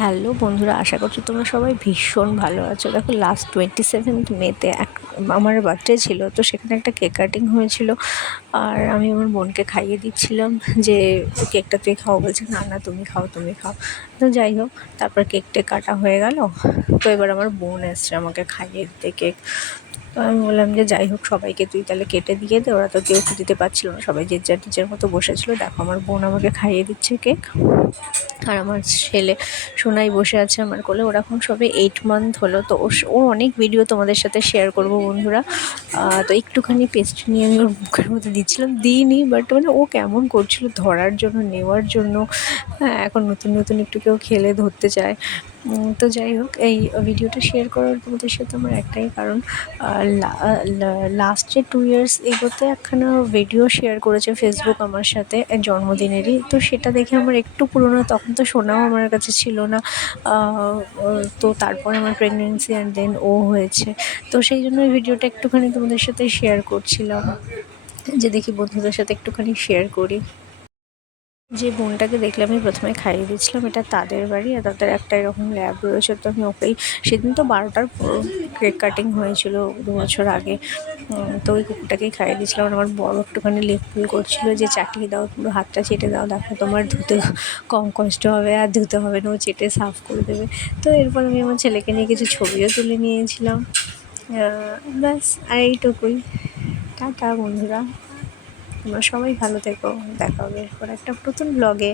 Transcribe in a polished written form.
Hello বন্ধুরা, আশা করছি তোমরা সবাই ভীষণ ভালো আছো। দেখো, লাস্ট 27th মেতে আমার বার্থডে ছিল, তো সেখানে একটা কেক কাটিং হয়েছিল। আর আমি আমার বোনকে খাইয়ে দিচ্ছিলাম যে কেকটা তুই খাও, বলছে না না তুমি খাও তুমি খাও। তো যাই হোক, তারপর কেকটা কাটা হয়ে গেল। তো এবার আমার বোন এসছে আমাকে খাইয়ে দিতে কেক। তো আমি বললাম যে যাই হোক, সবাইকে তুই তাহলে কেটে দিয়ে দে। ওরা তো কেউ দিতে পারছিল না, সবাই যে যার নিজের মতো বসেছিল। দেখো, আমার বোন আমাকে খাইয়ে দিচ্ছে কেক, আর আমার ছেলে সোনাই বসে আছে আমার কোলে। ওর এখন সবে 8 মান্থ হলো। তো ওর অনেক ভিডিও তোমাদের সাথে শেয়ার করব বন্ধুরা। তো একটুখানি পেস্ট্রি নিয়ে আমি ওর মুখের মধ্যে দিচ্ছিলাম, দিইনি, বাট মানে ও কেমন করছিল ধরার জন্য, নেওয়ার জন্য। হ্যাঁ, এখন নতুন নতুন একটু কেউ খেলে ধরতে চায়। তো যাই হোক, এই ভিডিওটা শেয়ার করার তোমাদের সাথে আমার একটাই কারণ, লাস্ট যে 2 ইয়ার্স এগোতে একখানা ভিডিও শেয়ার করেছে ফেসবুক আমার সাথে জন্মদিনেরই। তো সেটা দেখে আমার একটু পুরোনো, তখন তো সোনাও আমার কাছে ছিল না। তো তারপরে আমার প্রেগনেন্সি অ্যান্ড দেন ও হয়েছে। তো সেই জন্য এই ভিডিওটা একটুখানি তোমাদের সাথে শেয়ার করছিলাম, যে দেখি বন্ধুদের সাথে একটুখানি শেয়ার করি। যে বোনটাকে দেখলে আমি প্রথমে খাইয়ে দিচ্ছিলাম, এটা তাদের বাড়ি, আর তাদের একটা এরকম ল্যাব রয়েছে। তো আমি ওকেই, সেদিন তো 12টার কেক কাটিং হয়েছিল 2 বছর আগে। তো ওই কুকুরটাকেই খাইয়ে দিচ্ছিলাম। আর আমার বড় একটুখানি লেগ পুল করছিল যে চাটিয়ে দাও, পুরো হাতটা চেটে দাও, দেখো তোমার ধুতে কম কষ্ট হবে আর ধুতে হবে না, ও চেটে সাফ করে দেবে। তো এরপর আমি আমার ছেলেকে নিয়ে কিছু ছবিও তুলে নিয়েছিলাম। ব্যাস, আর এইটুকুই। টাটা বন্ধুরা, তোমরা সবাই ভালো থেকো। দেখা হবে এরপর একটা নতুন ব্লগে।